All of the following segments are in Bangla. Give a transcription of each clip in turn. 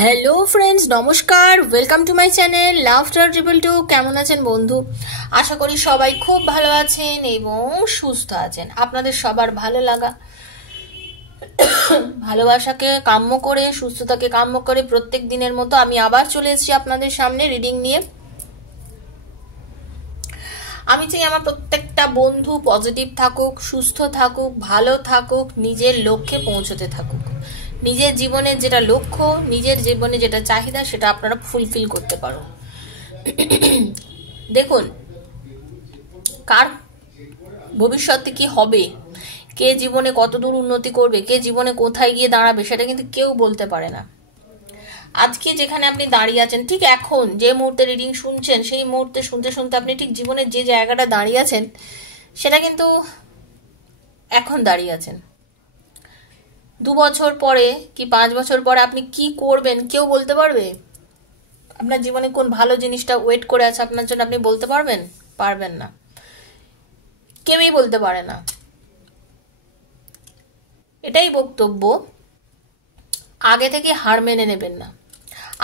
হ্যালো ফ্রেন্ডস, নমস্কার। Welcome to my channel laughter triple two. কেমন আছেন বন্ধু? আশা করি সবাই খুব ভালো আছেন এবং সুস্থ আছেন। আপনাদের সবার ভালো লাগা, ভালোবাসাকে কাম্য করে, সুস্থতাকে কাম্য করে প্রত্যেক দিনের মতো আমি আবার চলে এসেছি আপনাদের সামনে রিডিং নিয়ে। আমি চাই আমার প্রত্যেকটা বন্ধু পজিটিভ থাকুক, সুস্থ থাকুক, ভালো থাকুক, নিজের লক্ষ্যে পৌঁছতে থাকুক। নিজের জীবনের যেটা লক্ষ্য, নিজের জীবনে যেটা চাহিদা, সেটা আপনারা ফুলফিল করতে পারো। দেখুন, কার ভবিষ্যতে কি হবে, কে জীবনে কতদূর উন্নতি করবে, কে জীবনে কোথায় গিয়ে দাঁড়াবে, সেটা কিন্তু কেউ বলতে পারে না। আজকে যেখানে আপনি দাঁড়িয়ে আছেন, ঠিক এখন যে মুহূর্তে রিডিং শুনছেন, সেই মুহূর্তে শুনতে শুনতে আপনি ঠিক জীবনের যে জায়গাটা দাঁড়িয়ে আছেন, সেটা কিন্তু এখন দাঁড়িয়ে আছেন। 2 বছর পরে কি 5 বছর পরে আপনি কি করবেন কেউ বলতে পারবে? আপনার জীবনে কোন ভালো জিনিসটা ওয়েট করে আছে আপনার জন্য, আপনি বলতে পারবেন? পারবেন না, কেউই বলতে পারে না। এটাই বক্তব্য, আগে থেকে হার মেনে নেবেন না।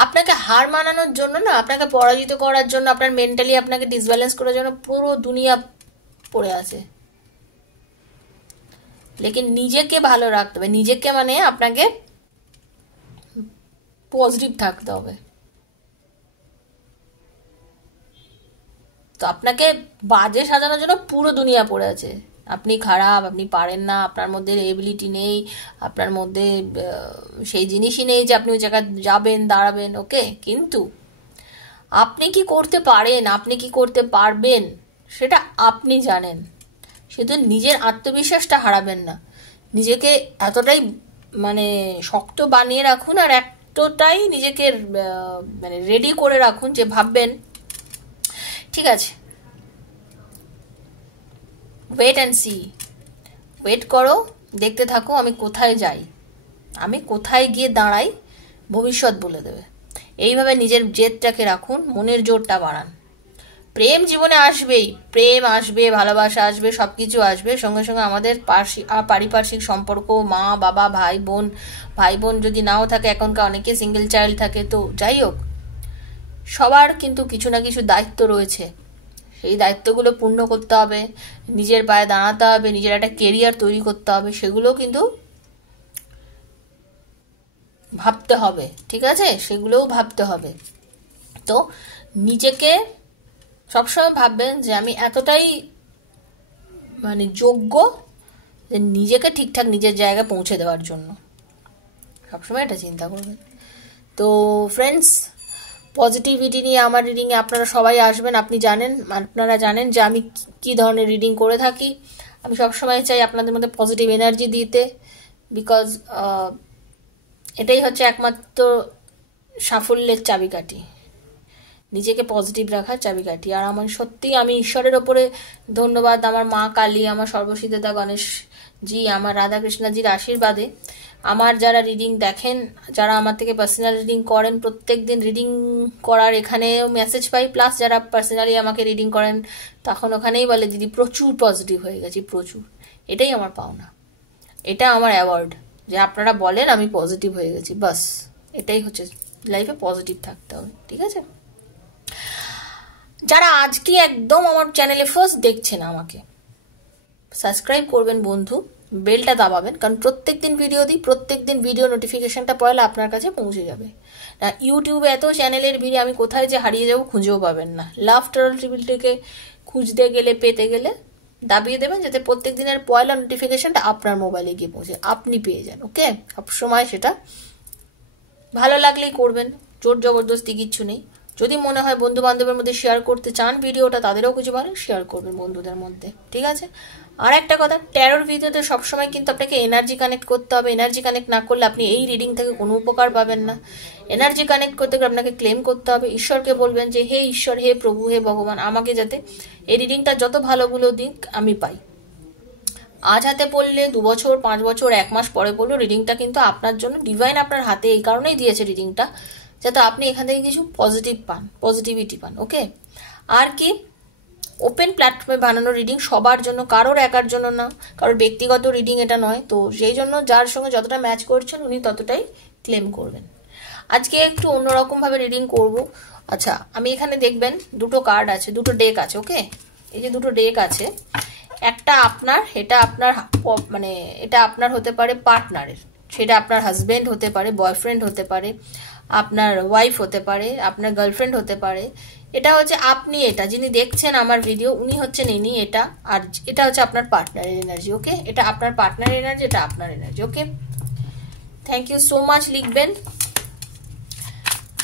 আপনাকে হার মানানোর জন্য না, আপনাকে পরাজিত করার জন্য, আপনার মেন্টালি আপনাকে ডিসব্যালেন্স করার জন্য পুরো দুনিয়া পড়ে আছে। লেকিন নিজেকে ভালো রাখতে হবে, নিজেকে মানে আপনাকে পজিটিভ থাকতে হবে। তো আপনাকে বাজে সাজানোর জন্য পুরো দুনিয়া পড়ে আছে। আপনি খারাপ, আপনি পারেন না, আপনার মধ্যে এবিলিটি নেই, আপনার মধ্যে সেই জিনিসই নেই যে আপনি ওই জায়গায় যাবেন, দাঁড়াবেন। ওকে, কিন্তু আপনি কি করতে পারেন, আপনি কি করতে পারবেন, সেটা আপনি জানেন। শুধু নিজের আত্মবিশ্বাসটা হারাবেন না। নিজেকে এতটাই মানে শক্ত বানিয়ে রাখুন, আর এতটাই নিজেকে মানে রেডি করে রাখুন যে ভাববেন ঠিক আছে, ওয়েট অ্যান্ড সি। ওয়েট করো, দেখতে থাকো আমি কোথায় যাই, আমি কোথায় গিয়ে দাঁড়াই, ভবিষ্যৎ বলে দেবে। এইভাবে নিজের জেদটাকে রাখুন, মনের জোরটা বাড়ান। প্রেম জীবনে আসবেই, প্রেম আসবে, ভালোবাসা আসবে, সব কিছু আসবে। সঙ্গে সঙ্গে আমাদের পারিপার্শ্বিক সম্পর্ক, মা বাবা, ভাই বোন, ভাই বোন যদি নাও থাকে, এখনকার অনেকে সিঙ্গেল চাইল্ড থাকে, তো যাই হোক, সবার কিন্তু কিছু না কিছু দায়িত্ব রয়েছে। সেই দায়িত্বগুলো পূর্ণ করতে হবে, নিজের পায়ে দাঁড়াতে হবে, নিজের একটা কেরিয়ার তৈরি করতে হবে, সেগুলো কিন্তু ভাবতে হবে। ঠিক আছে, সেগুলোও ভাবতে হবে। তো নিজেকে সবসময় ভাববেন যে আমি এতটাই মানে যোগ্য যে নিজেকে ঠিকঠাক নিজের জায়গায় পৌঁছে দেওয়ার জন্য। সবসময় এটা চিন্তা করবেন। তো ফ্রেন্ডস, পজিটিভিটি নিয়ে আমার রিডিংয়ে আপনারা সবাই আসবেন। আপনারা জানেন যে আমি কি ধরনের রিডিং করে থাকি। আমি সবসময় চাই আপনাদের মধ্যে পজিটিভ এনার্জি দিতে, বিকজ এটাই হচ্ছে একমাত্র সাফল্যের চাবিকাঠি, নিজেকে পজিটিভ রাখার চাবিকাঠি। আর আমার সত্যিই আমি ঈশ্বরের ওপরে ধন্যবাদ, আমার মা কালী, আমার সর্বসিদ্ধতা গণেশ জি, আমার রাধাকৃষ্ণজির আশীর্বাদে আমার যারা রিডিং দেখেন, যারা আমার থেকে পার্সোনাল রিডিং করেন, প্রত্যেক দিন রিডিং করার এখানেও মেসেজ পাই, প্লাস যারা পার্সোনালি আমাকে রিডিং করেন তখন ওখানেই বলে দিদি প্রচুর পজিটিভ হয়ে গেছি, প্রচুর। এটাই আমার পাওনা, এটা আমার অ্যাওয়ার্ড যে আপনারা বলেন আমি পজিটিভ হয়ে গেছি। বাস এটাই হচ্ছে লাইফে, পজিটিভ থাকতে হবে। ঠিক আছে, যারা আজকে একদম আমার চ্যানেলে ফার্স্ট দেখছেন, আমাকে সাবস্ক্রাইব করবেন বন্ধু, বেলটা দাবাবেন, কারণ প্রত্যেকদিন ভিডিও দিই, প্রত্যেকদিন ভিডিও নোটিফিকেশনটা পড়লে আপনার কাছে পৌঁছে যাবে। ইউটিউবে এত চ্যানেলের ভিডিও, আমি কোথায় যে হারিয়ে যাবো খুঁজেও পাবেন না। লাফটার ট্রিপলটিকে খুঁজতে গেলে, পেতে গেলে দাবিয়ে দেবেন, যাতে প্রত্যেক দিনের পয়লা নোটিফিকেশনটা আপনার মোবাইলে গিয়ে পৌঁছে, আপনি পেয়ে যান। ওকে, সবসময় সেটা ভালো লাগলেই করবেন, জোর জবরদস্তি কিচ্ছু নেই। যদি মনে হয় বন্ধু বান্ধবের মধ্যে শেয়ার করতে চান ভিডিওটা, তাদেরও কিছু ভালো শেয়ার করবেন বন্ধুদের মধ্যে। ঠিক আছে, আর একটা কথা, ট্যারোর ভিডিওতে সবসময় কিন্তু আপনাকে এনার্জি কানেক্ট করতে হবে। এনার্জি কানেক্ট না করলে আপনি এই রিডিং থেকে কোনো উপকার পাবেন না। এনার্জি কানেক্ট করতে গেলে আপনাকে ক্লেম করতে হবে, ঈশ্বরকে বলবেন যে হে ঈশ্বর, হে প্রভু, হে ভগবান, আমাকে যাতে এই রিডিংটা যত ভালোগুলো দিক আমি পাই। আজ হাতে পড়লে 2 বছর, 5 বছর, 1 মাস পরে পড়লো, রিডিংটা কিন্তু আপনার জন্য ডিভাইন আপনার হাতে এই কারণেই দিয়েছে রিডিংটা, যাতে আপনি এখান থেকে কিছু পজিটিভ পান, পজিটিভিটি পান। ওকে, আর কি, ওপেন প্ল্যাটফর্মে বানানো রিডিং, সবার জন্য, কারোর একার জন্য না, কারোর ব্যক্তিগত রিডিং এটা নয়। তো সেই জন্য যার সঙ্গে যতটা ম্যাচ করছেন উনি ততটাই ক্লেম করবেন। আজকে একটু অন্যরকম ভাবে রিডিং করব। আচ্ছা, আমি এখানে দেখবেন দুটো কার্ড আছে, দুটো ডেক আছে। ওকে, এই যে দুটো ডেক আছে, একটা আপনার, এটা আপনার মানে এটা আপনার হতে পারে পার্টনারের, সেটা আপনার হাজবেন্ড হতে পারে, বয়ফ্রেন্ড হতে পারে, আপনার ওয়াইফ হতে পারে, আপনার গার্লফ্রেন্ড হতে পারে। এটা হচ্ছে আপনি, এটা যিনি দেখছেন আমার ভিডিও উনি হচ্ছেন ইনি, এটা। আর এটা হচ্ছে আপনার পার্টনারের এনার্জি। ওকে, এটা আপনার পার্টনারের এনার্জি, এটা আপনার energy. Okay, thank you so much. লিখবেন,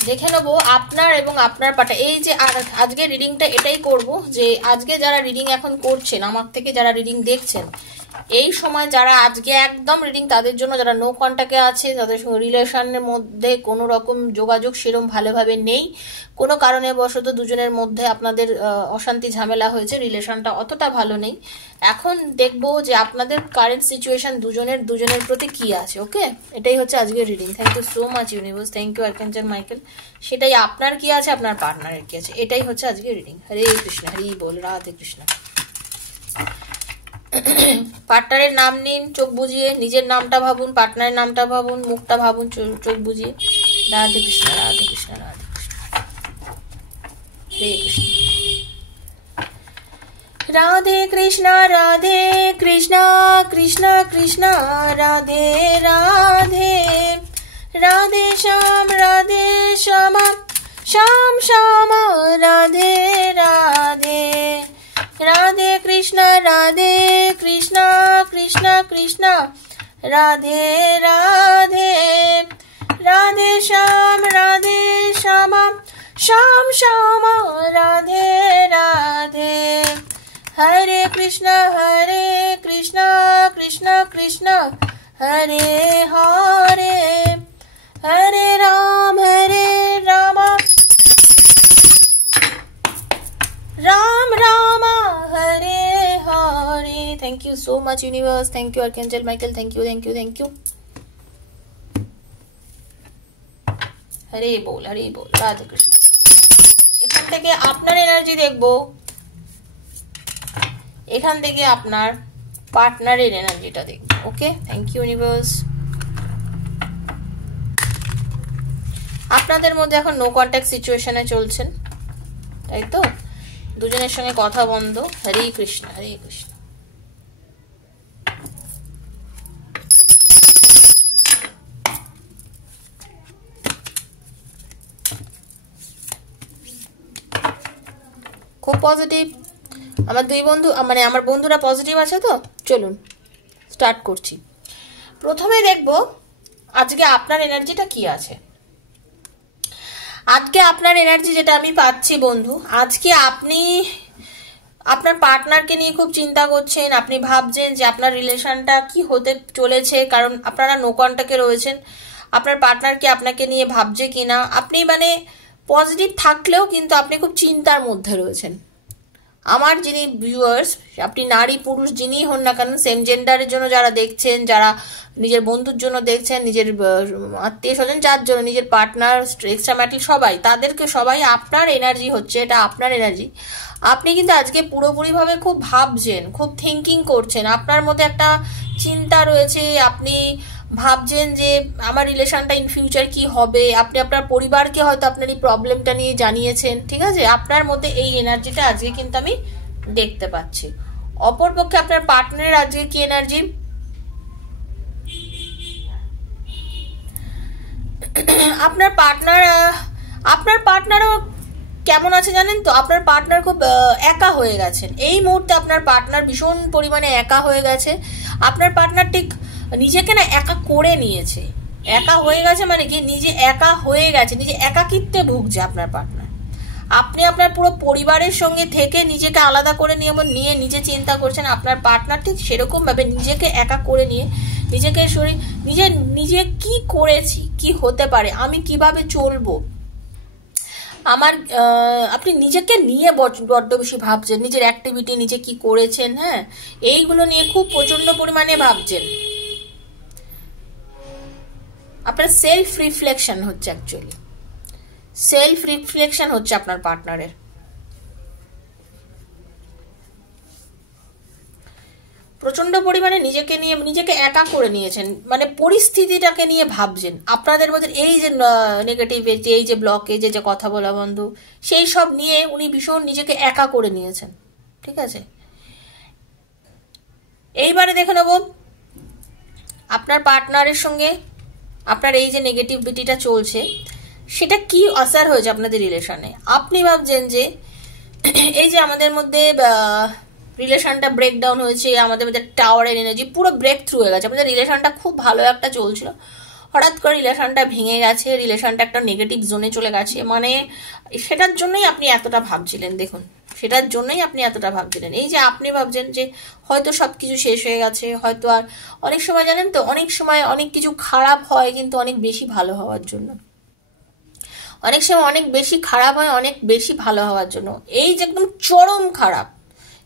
দেখে নেবো আপনার এবং আপনার পার্টনার। এই যে আজকে রিডিংটা এটাই করব যে আজকে যারা রিডিং এখন করছেন, আমার থেকে যারা রিডিং দেখছেন, এই সময় যারা আজকে একদম রিডিং, তাদের জন্য যারা নো কন্ট্যাক্টে আছে, তাদের সঙ্গে রিলেশনের মধ্যে কোনো রকম যোগাযোগ সেরকম ভালোভাবে নেই, কোনো কারণে বশত দুজনের মধ্যে আপনাদের অশান্তি ঝামেলা হয়েছে, রিলেশনটা অতটা ভালো নেই, এখন দেখবো যে আপনাদের কারেন্ট সিচুয়েশন দুজনের প্রতি কি আছে। ওকে, এটাই হচ্ছে আজকের reading. Thank you so much universe, thank you archangel Michael. সেটাই আপনার কি আছে, আপনার পার্টনারের কি আছে, এটাই হচ্ছে আজকের রিডিং। হরে কৃষ্ণ, হরি বল, রাধে কৃষ্ণ। পার্টনারের নাম নিন চোখ বুঝিয়ে, নিজের নামটা ভাবুন, পার্টনারের নামটা ভাবুন, মুখটা ভাবুন চোখ বুঝিয়ে। Radhe Krishna, Radhe Krishna, Radhe Krishna, Hare Krishna. Radhe Krishna, Radhe Krishna, Krishna Krishna Radhe Radhe, Radhe Shyam, Radhe Shyam, Shyam Shyam Radhe Radhe, Radhe Krishna, Radhe Krishna, Krishna Krishna Radhe Radhe, Radhe Shyam, Radhe Shyam, Shyam Shyam Radhe Radhe, Hare Krishna, Krishna Krishna Hare Hare, Hare Ram, Ram Ram Hare Hare. Thank you so much universe, thank you archangel Michael, thank you thank you thank you. হরে বল, হরে বল, রাধে কৃষ্ণ। এখান থেকে আপনার এনার্জি দেখবো, এখান থেকে আপনার পার্টনারের এনার্জিটা দেখবো। ওকে, থ্যাংক ইউ ইউনিভার্স। আপনাদের মধ্যে এখন নো কন্ট্যাক্ট সিচুয়েশনে চলছেন, তাই তো? দুজনের সঙ্গে কথা বন্ধ। হরে কৃষ্ণ, হরে কৃষ্ণ। খুব পজিটিভ আমার দুই বন্ধু, মানে আমার বন্ধুরা পজিটিভ আছে তো? চলুন স্টার্ট করছি। প্রথমে দেখব আজকে আপনার এনার্জিটা কি আছে। আজকে আপনার এনার্জি যেটা আমি পাচ্ছি বন্ধু, আজকে আপনি আপনার পার্টনারকে নিয়ে খুব চিন্তা করছেন, আপনি ভাবছেন যে আপনার রিলেশনটা কি হতে চলেছে, কারণ আপনারা নো কন্ট্যাক্টে রয়েছেন। আপনার পার্টনার কি আপনাকে নিয়ে ভাবছে কিনা, আপনি মানে পজিটিভ থাকলেও কিন্তু আপনি খুব চিন্তার মধ্যে রয়েছেন। আমার যিনি ভিউয়ার্স, আপনি নারী পুরুষ যিনি হন না কেন, সেম জেন্ডারের জন্য যারা দেখছেন, যারা নিজের বন্ধুর জন্য দেখছেন, নিজের আত্মীয় স্বজন যার জন্য, নিজের পার্টনার, এক্সট্রা ম্যাটেল সবাই, তাদেরকে সবাই আপনার এনার্জি হচ্ছে, এটা আপনার এনার্জি। আপনি কিন্তু আজকে পুরোপুরিভাবে খুব ভাবছেন, খুব থিঙ্কিং করছেন, আপনার মধ্যে একটা চিন্তা রয়েছে, আপনি ভাবছেন যে আমার রিলেশনটা ইন ফিউচার কি হবে, আপনি আপনার পরিবারকে হয়তো আপনার এই প্রবলেমটা নিয়ে জানিয়েছেন, ঠিক আছে? আপনার মধ্যে এই এনার্জিটা আজকে কিন্তু আমি দেখতে পাচ্ছি। অপরপক্ষে আপনার পার্টনারের আজকে কি এনার্জি, আপনার পার্টনারও কেমন আছে জানেন তো? আপনার পার্টনার খুব একা হয়ে গেছেন এই মুহূর্তে, আপনার পার্টনার ভীষণ পরিমাণে একা হয়ে গেছে। আপনার পার্টনার ঠিক নিজেকে না একা করে নিয়েছে, একা হয়ে গেছে মানে কি, নিজে একা হয়ে গেছে, নিজে একাকিত্বে ভুগছে আপনার পার্টনার। আপনি আপনার পুরো পরিবারের সঙ্গে থেকে নিজেকে আলাদা করে নিয়ে নিজে চিন্তা করছেন, আপনার পার্টনার ঠিক সেরকম ভাবে নিজেকে একা করে নিয়ে নিজেকে নিজে কি করেছি, কি হতে পারে, আমি কিভাবে চলবো, আমার আপনি নিজেকে নিয়ে বড্ড বেশি ভাবছেন, নিজের অ্যাক্টিভিটি, নিজে কি করেছেন, হ্যাঁ, এইগুলো নিয়ে খুব প্রচন্ড পরিমাণে ভাবছেন। আপনার সেলফ রিফ্লেকশন হচ্ছে, অ্যাকচুয়ালি সেলফ রিফ্লেকশন হচ্ছে আপনার পার্টনারের। প্রচন্ড পরিমাণে নিজেকে একা করে নিয়েছেন, মানে পরিস্থিতিটাকে নিয়ে ভাবছেন। আপনাদের মধ্যে এই যে নেগেটিভিটি, এই যে ব্লকেজ, এই যে কথা বলা বন্ধ, সেই সব নিয়ে উনি ভীষণ নিজেকে একা করে নিয়েছেন। ঠিক আছে, এইবারে দেখে নেব আপনার পার্টনারের সঙ্গে আপনার এই যে নেগেটিভিটিটা চলছে সেটা কি আসার হয়েছে আপনাদের রিলেশনে। আপনি ভাবছেন যে এই যে আমাদের মধ্যে রিলেশনটা ব্রেকডাউন হয়েছে, আমাদের মধ্যে টাওয়ারের এনার্জি পুরো ব্রেক থ্রু হয়ে গেছে, আমাদের রিলেশনটা খুব ভালো একটা চলছিল, হঠাৎ করে রিলেশনটা ভেঙে গেছে, রিলেশনটা একটা নেগেটিভ জোনে চলে গেছে। মানে সেটার জন্যই আপনি এতটা ভাবছিলেন, দেখুন সেটার জন্যই আপনি এতটা ভাবছিলেন। এই যে আপনি ভাবছেন যে হয়তো সবকিছু শেষ হয়ে গেছে, হয়তো আর অনেক সময় জানেন তো, অনেক সময় অনেক কিছু খারাপ হয় কিন্তু অনেক বেশি ভালো হওয়ার জন্য, অনেক সময় অনেক বেশি খারাপ হয় অনেক বেশি ভালো হওয়ার জন্য। এই যে একদম চরম খারাপ,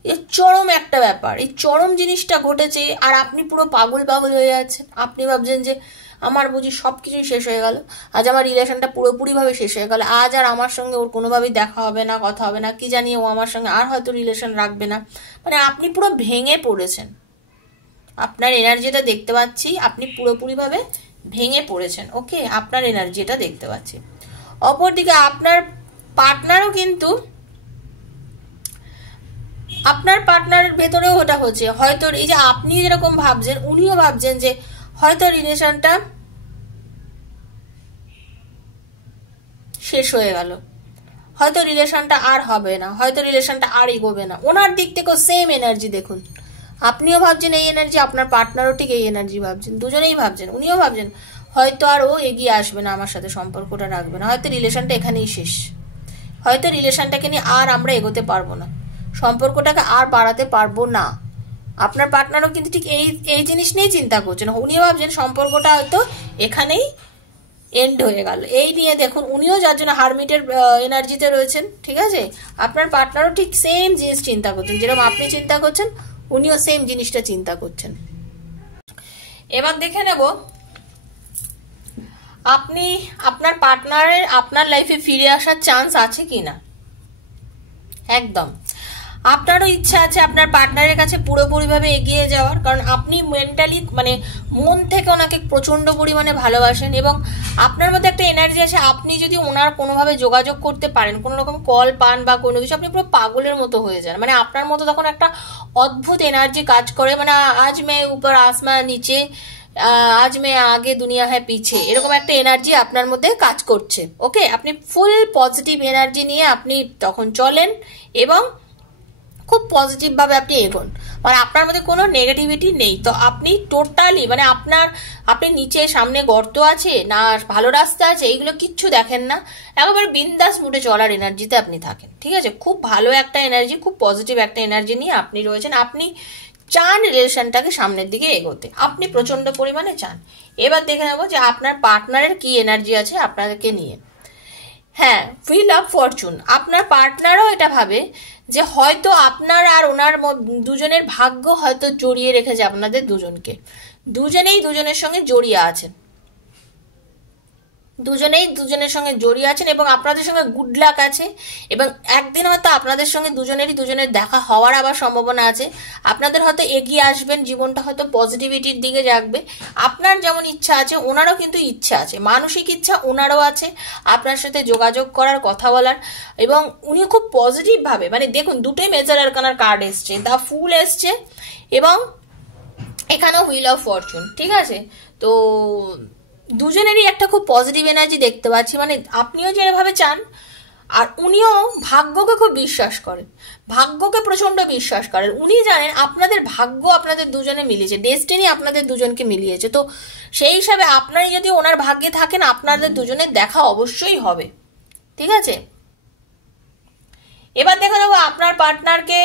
এই চরম একটা ব্যাপার, এই চরম জিনিসটা ঘটেছে আর আপনি পুরো পাগল পাগল হয়ে যাচ্ছেন। আপনি ভাবছেন যে আমার বুঝি সবকিছুই শেষ হয়ে গেল, আজ আমার রিলেশনটা পুরোপুরিভাবে শেষ হয়ে গেল, আজ আর আমার সঙ্গে ওর কোনোভাবেই দেখা হবে না, কথা হবে না, কি জানি ও আমার সঙ্গে আর হয়তো রিলেশন রাখবে না। মানে আপনি পুরো ভেঙে পড়েছেন, আপনার এনার্জিটা দেখতে পাচ্ছি, আপনি পুরোপুরিভাবে ভেঙে পড়েছেন। ওকে, আপনার এনার্জিটা দেখতে পাচ্ছি। অপরদিকে আপনার পার্টনারও কিন্তু, আপনার পার্টনারের ভেতরেও ওটা হচ্ছে, হয়তো এই যে আপনি যেরকম ভাবছেন উনিও ভাবছেন যে হয়তো রিলেশনটা শেষ হয়ে গেল, হয়তো রিলেশনটা আর হবে না, হয়তো রিলেশনটা আর এগোবে না। ওনার দিক থেকেও সেম এনার্জি দেখুন, আপনিও ভাবছেন এই এনার্জি, আপনার পার্টনারও ঠিক এই এনার্জি ভাবছেন, দুজনেই ভাবছেন। উনিও ভাবছেন হয়তো আর ও এগিয়ে আসবে না, আমার সাথে সম্পর্কটা রাখবে না, হয়তো রিলেশনটা এখানেই শেষ, হয়তো রিলেশনটাকে নিয়ে আর আমরা এগোতে পারবো না, সম্পর্কটাকে আর বাড়াতে পারবো না। আপনার পার্টনারও কিন্তু ঠিক এই জিনিস নিয়েই চিন্তা করছেন, উনিও ভাবছেন সম্পর্কটা হয়তো এখানেই এন্ড হয়ে গেল। এই নিয়ে দেখুন উনিও যার জন্য হারমিটের এনার্জিতে রয়েছেন। ঠিক আছে, আপনার পার্টনারও ঠিক সেম জিনিস চিন্তা করছেন, যেরকম আপনি চিন্তা করছেন উনিও সেম জিনিসটা চিন্তা করছেন। এবার দেখে নেব আপনি আপনার পার্টনারের আপনার লাইফে ফিরে আসার চান্স আছে কিনা। একদম আপনারও ইচ্ছা আছে আপনার পার্টনারের কাছে পুরোপুরিভাবে এগিয়ে যাওয়ার, কারণ আপনি মেন্টালি মানে মন থেকে ওনাকে প্রচন্ড পরিমাণে ভালোবাসেন এবং আপনার মধ্যে একটা এনার্জি আছে, আপনি যদি ওনার কোনোভাবে যোগাযোগ করতে পারেন, কোনো রকম কল পান বা কোনো কিছু, আপনি পুরো পাগলের মতো হয়ে যান। মানে আপনার মতো তখন একটা অদ্ভুত এনার্জি কাজ করে, মানে আজ মে উপর আসমান নিচে, আজ মে আগে দুনিয়া হ্যাঁ পিছে, এরকম একটা এনার্জি আপনার মধ্যে কাজ করছে। ওকে, আপনি ফুল পজিটিভ এনার্জি নিয়ে আপনি তখন চলেন এবং খুব পজিটিভ ভাবে আপনি এগোন, মানে আপনার মধ্যে কোনো নেগেটিভিটি নেই। তো আপনি টোটালি মানে আপনি নিচে সামনে গর্ত আছে না ভালো রাস্তা আছে এইগুলো কিচ্ছু দেখেন না, একেবারে বিন্দাস মুডে চলার এনার্জিতে আপনি থাকেন। ঠিক আছে, খুব ভালো একটা এনার্জি, খুব পজিটিভ একটা এনার্জি নিয়ে আপনি রয়েছেন। আপনি চান রিলেশনটাকে সামনের দিকে এগোতে, আপনি প্রচন্ড পরিমাণে চান। এবার দেখে নেবো যে আপনার পার্টনারের কি এনার্জি আছে আপনাদেরকে নিয়ে। হ্যাঁ, হুইল অফ ফরচুন, আপনার পার্টনারও এটা ভাবে যে হয়তো আপনার আর ওনার দুজনের ভাগ্য হয়তো জড়িয়ে রেখেছে আপনাদের দুজনকে, দুজনেই দুজনের সঙ্গে জড়িয়ে আছেন, দুজনেই দুজনের সঙ্গে জড়িয়ে আছেন এবং আপনাদের সঙ্গে গুড লাক আছে এবং একদিন হয়তো আপনাদের সঙ্গে দুজনের দেখা হওয়ার আবার সম্ভাবনা আছে। আপনাদের হয়তো এগিয়ে আসবেন, জীবনটা হয়তো পজিটিভিটির দিকে যাকবে। আপনার যেমন ইচ্ছা আছে ওনারও কিন্তু ইচ্ছা আছে, মানসিক ইচ্ছা ওনারও আছে আপনার সাথে যোগাযোগ করার, কথা বলার, এবং উনি খুব পজিটিভ ভাবে, মানে দেখুন দুটোই মেজর আরকানার কার্ড এসছে, দা ফুল এসছে এবং এখানেও হুইল অফ ফরচুন। ঠিক আছে, তো দুজনেরই একটা খুব পজিটিভ এনার্জি দেখতে পাচ্ছি, মানে আপনিও যেভাবে চান আর উনিও ভাগ্যকে খুব বিশ্বাস করেন, ভাগ্যকে প্রচন্ড বিশ্বাস করেন। উনি জানেন আপনাদের ভাগ্য আপনাদের দুজনে মিলিয়েছে, ডেস্টিনি আপনাদের দুজনকে মিলিয়েছে, তো সেই হিসাবে আপনারা যদি ওনার ভাগ্যে থাকেন আপনাদের দুজনের দেখা অবশ্যই হবে। ঠিক আছে, এবার দেখা যাবো আপনার পার্টনারকে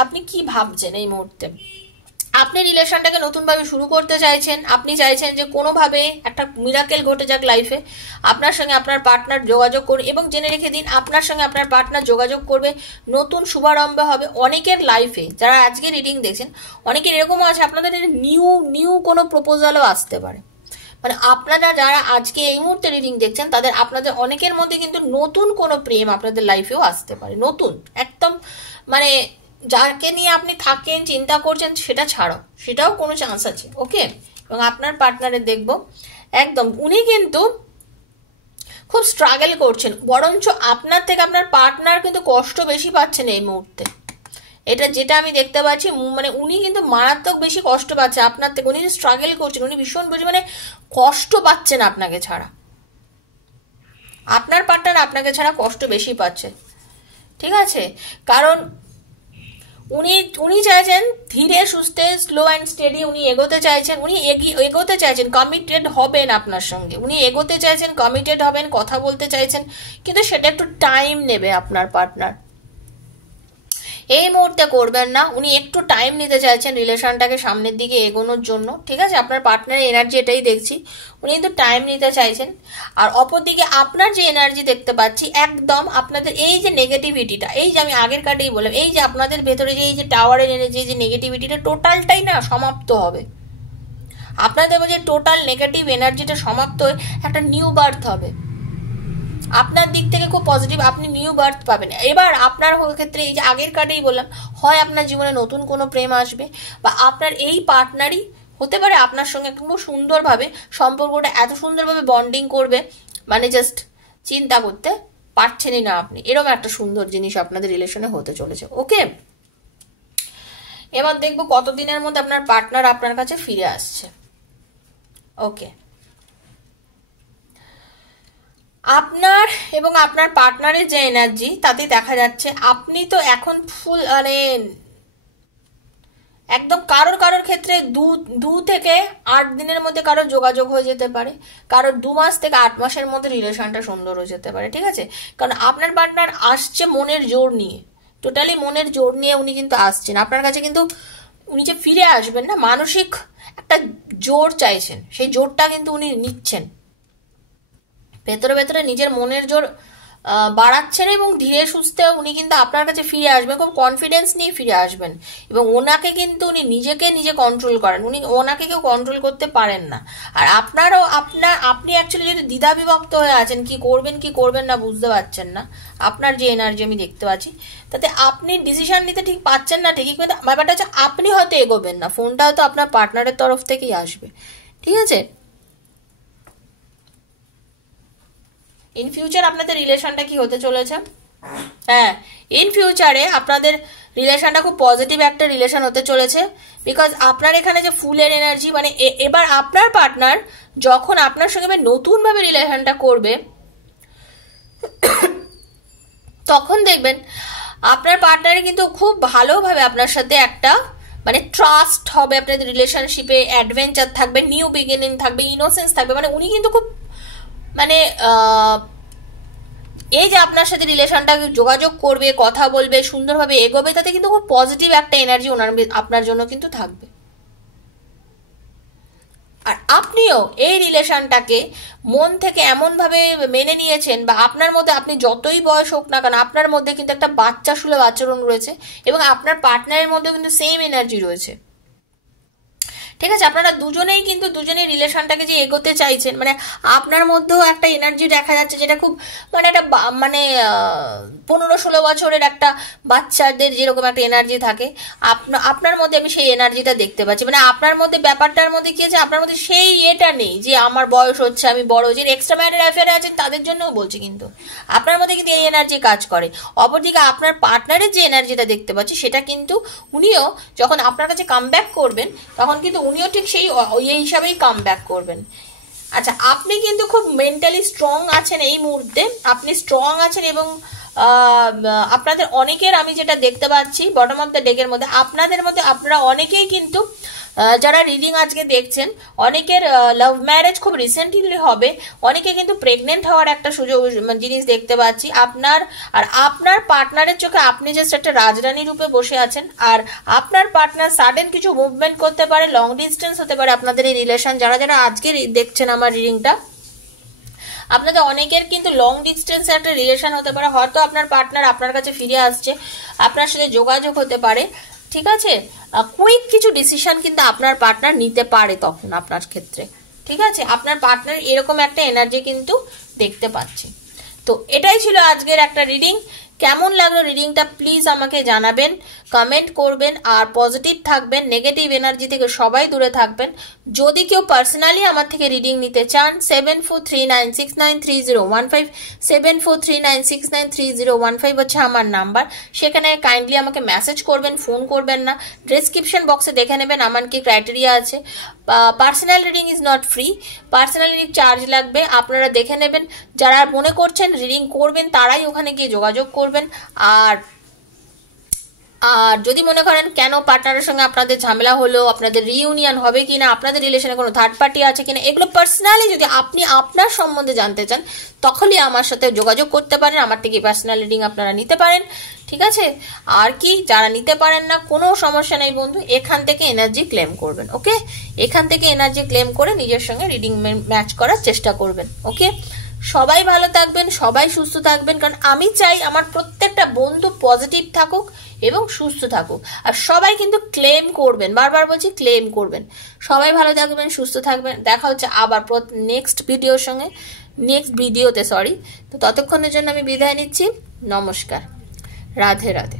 আপনি কি ভাবছেন এই মুহূর্তে। আপনি রিলেশনটাকে নতুনভাবে শুরু করতে চাইছেন, আপনি চাইছেন যে কোনোভাবে একটা মিরাকেল ঘটে যাক লাইফে, আপনার সঙ্গে আপনার পার্টনার যোগাযোগ করুন এবং জেনে রেখে দিন আপনার সঙ্গে আপনার পার্টনার যোগাযোগ করবে, নতুন শুভারম্ভ হবে। অনেকের লাইফে যারা আজকে রিডিং দেখছেন অনেকের এরকমও আছে আপনাদের নিউ কোনো প্রপোজালও আসতে পারে, মানে আপনারা যারা আজকে এই মুহূর্তে রিডিং দেখছেন তাদের আপনাদের অনেকের মধ্যে কিন্তু নতুন কোনো প্রেম আপনাদের লাইফেও আসতে পারে, নতুন একদম মানে যাকে নিয়ে আপনি থাকেন, চিন্তা করছেন, সেটা ছাড়ো, সেটাও কোনো চান্স আছে। ওকে, এবং আপনার পার্টনারের দেখবো একদম উনি কিন্তু খুব স্ট্রাগল করছেন, বরঞ্চ আপনার থেকে আপনার পার্টনার কিন্তু কষ্ট বেশি পাচ্ছেন এই মুহূর্তে। এটা যেটা আমি দেখতে পাচ্ছি, মানে উনি কিন্তু মারাত্মক বেশি কষ্ট পাচ্ছে আপনার থেকে। উনি স্ট্রাগল করছেন, উনি ভীষণ বেশি মানে কষ্ট পাচ্ছেন আপনাকে ছাড়া। আপনার পার্টনার আপনাকে ছাড়া কষ্ট বেশি পাচ্ছে, ঠিক আছে? কারণ উনি চাইছেন ধীরে সুস্থে, স্লো অ্যান্ড স্টেডি উনি এগোতে চাইছেন। উনি এগোতে চাইছেন, কমিটেড হবেন আপনার সঙ্গে, উনি এগোতে চাইছেন, কমিটেড হবেন, কথা বলতে চাইছেন, কিন্তু সেটা একটু টাইম নেবে আপনার পার্টনার। এই মুহূর্তে করবেন না, উনি একটু টাইম নিতে চাইছেন রিলেশনটাকে সামনের দিকে এগোনোর জন্য, ঠিক আছে? আপনার পার্টনারের এনার্জি এটাই দেখছি, উনি কিন্তু টাইম নিতে চাইছেন। আর অপরদিকে আপনার যে এনার্জি দেখতে পাচ্ছি, একদম আপনাদের এই যে নেগেটিভিটিটা, এই যে আমি আগের কার্ডেই বললাম, এই যে আপনাদের ভেতরে যে এই যে টাওয়ারের এনার্জি, যে নেগেটিভিটিটা টোটালটাই না সমাপ্ত হবে। আপনাদের যে টোটাল নেগেটিভ এনার্জিটা সমাপ্ত হয়ে একটা নিউ বার্থ হবে আপনার দিক থেকে, খুব পজিটিভ, আপনি নিউ বার্থ পাবেন। এবার আপনার ক্ষেত্রে এই যে আগের কার্ডেই বললাম, হয় আপনার জীবনে নতুন কোনো প্রেম আসবে, বা আপনার এই পার্টনারই হতে পারে আপনার সঙ্গে খুব সুন্দরভাবে সম্পর্কটা এত সুন্দরভাবে বন্ডিং করবে, মানে জাস্ট চিন্তা করতে পারছেনই না আপনি, এরকম একটা সুন্দর জিনিস আপনাদের রিলেশনে হতে চলেছে। ওকে, এবার দেখবো কতদিনের মধ্যে আপনার পার্টনার আপনার কাছে ফিরে আসছে। ওকে, আপনার এবং আপনার পার্টনারের যে এনার্জি, তাতে দেখা যাচ্ছে আপনি তো এখন ফুল মানে একদম কারোর ক্ষেত্রে 2 থেকে 8 দিনের মধ্যে কারোর যোগাযোগ হয়ে যেতে পারে, কারোর 2 মাস থেকে 8 মাসের মধ্যে রিলেশনটা সুন্দর হয়ে যেতে পারে, ঠিক আছে? কারণ আপনার পার্টনার আসছে মনের জোর নিয়ে, টোটালি মনের জোর নিয়ে উনি কিন্তু আসছেন আপনার কাছে। কিন্তু উনি যে ফিরে আসবেন না, মানসিক একটা জোর চাইছেন, সেই জোরটা কিন্তু উনি নিচ্ছেন ভেতরে ভেতরে, নিজের মনের জোর বাড়াচ্ছেন, এবং ধীরে সুস্থে উনি কিন্তু আপনার কাছে ফিরে আসবেন, খুব কনফিডেন্স নিয়ে ফিরে আসবেন। এবং ওনাকে কিন্তু উনি নিজে কন্ট্রোল করেন, উনি ওনাকে কেউ কন্ট্রোল করতে পারেন না। আর আপনি অ্যাকচুয়ালি যদি দ্বিধা বিভক্ত হয়ে আছেন, কি করবেন কি করবেন না বুঝতে পারছেন না, আপনার যে এনার্জি আমি দেখতে পাচ্ছি তাতে আপনি ডিসিশন নিতে ঠিক পাচ্ছেন না ঠিকই, কিন্তু ব্যাপারটা হচ্ছে আপনি হয়তো এগোবেন না, ফোনটা হয়তো আপনার পার্টনারের তরফ থেকেই আসবে, ঠিক আছে? ইন ফিউচার আপনাদের রিলেশনটা কি হতে চলেছে? হ্যাঁ, ইন ফিউচারে আপনাদের রিলেশনটা খুব পজিটিভ একটা রিলেশন হতে চলেছে, বিকজ আপনার এখানে যে ফুলের এনার্জি, মানে এবার আপনার পার্টনার যখন আপনার সঙ্গে নতুনভাবে রিলেশনটা করবে, তখন দেখবেন আপনার পার্টনার কিন্তু খুব ভালোভাবে আপনার সাথে একটা মানে ট্রাস্ট হবে, আপনাদের রিলেশনশিপে অ্যাডভেঞ্চার থাকবে, নিউ বিগিনিং থাকবে, ইনোসেন্স থাকবে। মানে উনি কিন্তু খুব মানে এই যে আপনার সাথে রিলেশনটা যোগাযোগ করবে, কথা বলবে, সুন্দরভাবে এগোবে, তাতে কিন্তু খুব পজিটিভ একটা এনার্জি আপনার জন্য কিন্তু থাকবে। আর আপনিও এই রিলেশনটাকে মন থেকে এমনভাবে মেনে নিয়েছেন, বা আপনার মধ্যে, আপনি যতই বয়স হোক না কেন, আপনার মধ্যে কিন্তু একটা বাচ্চা সুলভ আচরণ রয়েছে, এবং আপনার পার্টনারের মধ্যে কিন্তু সেম এনার্জি রয়েছে, ঠিক আছে? আপনারা দুজনেই কিন্তু দুজনেই রিলেশনটাকে যে এগোতে চাইছেন, মানে আপনার মধ্যেও একটা এনার্জি দেখা যাচ্ছে যেটা খুব মানে একটা মানে 15-16 বছরের একটা বাচ্চাদের যেরকম একটা এনার্জি থাকে, আপনার মধ্যে আমি সেই এনার্জিটা দেখতে পাচ্ছি। মানে আপনার মধ্যে ব্যাপারটার মধ্যে কি আছে, আপনার মধ্যে সেই এটা নেই যে আমার বয়স হচ্ছে, আমি বড়, যে এক্সট্রা ম্যারিড অ্যাফেয়ারে আছেন তাদের জন্যও বলছি, কিন্তু আপনার মধ্যে কিন্তু এই এনার্জি কাজ করে। অপরদিকে আপনার পার্টনারের যে এনার্জিটা দেখতে পাচ্ছি, সেটা কিন্তু উনিও যখন আপনার কাছে কাম ব্যাক করবেন, তখন কিন্তু উনিও ঠিক সেই হিসাবেই কাম ব্যাক করবেন। আচ্ছা, আপনি কিন্তু খুব মেন্টালি স্ট্রং আছেন এই মুহূর্তে, আপনি স্ট্রং আছেন, এবং আপনাদের অনেকের আমি যেটা দেখতে পাচ্ছি বটম অফ দ্য ডেকের মধ্যে, আপনাদের মধ্যে আপনারা অনেকেই কিন্তু যারা রিডিং আজকে দেখছেন, অনেকের লাভ ম্যারেজ খুব রিসেন্টলি হবে, অনেকে কিন্তু প্রেগনেন্ট হওয়ার একটা সুযোগ জিনিস দেখতে পাচ্ছি আপনার পার্টনারের চোখে আপনি জাস্ট একটা রাজরানী রূপে বসে আছেন, আর আপনার পার্টনার সাডেন কিছু মুভমেন্ট করতে পারে, লং ডিস্টেন্স হতে পারে আপনাদের এই রিলেশন। যারা যারা আজকে দেখছেন আমার রিডিংটা, আপনাদের অনেকের কিন্তু লং ডিস্টেন্স একটা রিলেশন হতে পারে, হয়তো আপনার পার্টনার আপনার কাছে ফিরে আসছে, আপনার সাথে যোগাযোগ হতে পারে, ঠিক আছে? কুইক কিছু ডিসিশন কিন্তু আপনার পার্টনার নিতে পারে তখন আপনার ক্ষেত্রে, ঠিক আছে? আপনার পার্টনার এরকম একটা এনার্জি কিন্তু দেখতে পাচ্ছি। তো এটাই ছিল আজকের একটা রিডিং। কেমন লাগলো রিডিংটা প্লিজ আমাকে জানাবেন, কমেন্ট করবেন, আর পজিটিভ থাকবেন, নেগেটিভ এনার্জি থেকে সবাই দূরে থাকবেন। যদি কেউ পার্সোনালি আমার থেকে রিডিং নিতে চান 7439693015 7439693015 হচ্ছে আমার নাম্বার। সেখানে কাইন্ডলি আমাকে মেসেজ করবেন, ফোন করবেন না। ডেসক্রিপশন বক্সে দেখে নেবেন আমার কি ক্রাইটেরিয়া আছে। Personal reading is not free, personal reading charge লাগবে, আপনারা দেখে নেবেন। যারা মনে করছেন রিডিং করবেন তারাই ওখানে গিয়ে যোগাযোগ করবেন। আর যদি মনে করেন কেন পার্টনারের সঙ্গে আপনাদের ঝামেলা হলো, আপনাদের রিইউনিয়ন হবে কিনা, আপনাদের রিলেশনে কোনো থার্ড পার্টি আছে কিনা, এগুলো পার্সোনালি যদি আপনি আপনার সম্বন্ধে জানতে চান তখনই আমার সাথে যোগাযোগ করতে পারেন, আমার থেকে পার্সোনাল রিডিং আপনারা নিতে পারেন। ঠিক আছে? আর কি, যারা নিতে পারেন না কোনো সমস্যা নেই বন্ধু, এখান থেকে এনার্জি ক্লেম করবেন। ওকে, এখান থেকে এনার্জি ক্লেম করে নিজের সঙ্গে রিডিং ম্যাচ করার চেষ্টা করবেন। ওকে, সবাই ভালো থাকবেন, সবাই সুস্থ থাকবেন, কারণ আমি চাই আমার প্রত্যেকটা বন্ধু পজিটিভ থাকুক এবং সুস্থ থাকুক। আর সবাই কিন্তু ক্লেম করবেন, বারবার বলছি ক্লেম করবেন। সবাই ভালো থাকবেন, সুস্থ থাকবেন। দেখা হচ্ছে আবার নেক্সট ভিডিওতে। তো ততক্ষণের জন্য আমি বিদায় নিচ্ছি। নমস্কার, রাধে রাধে।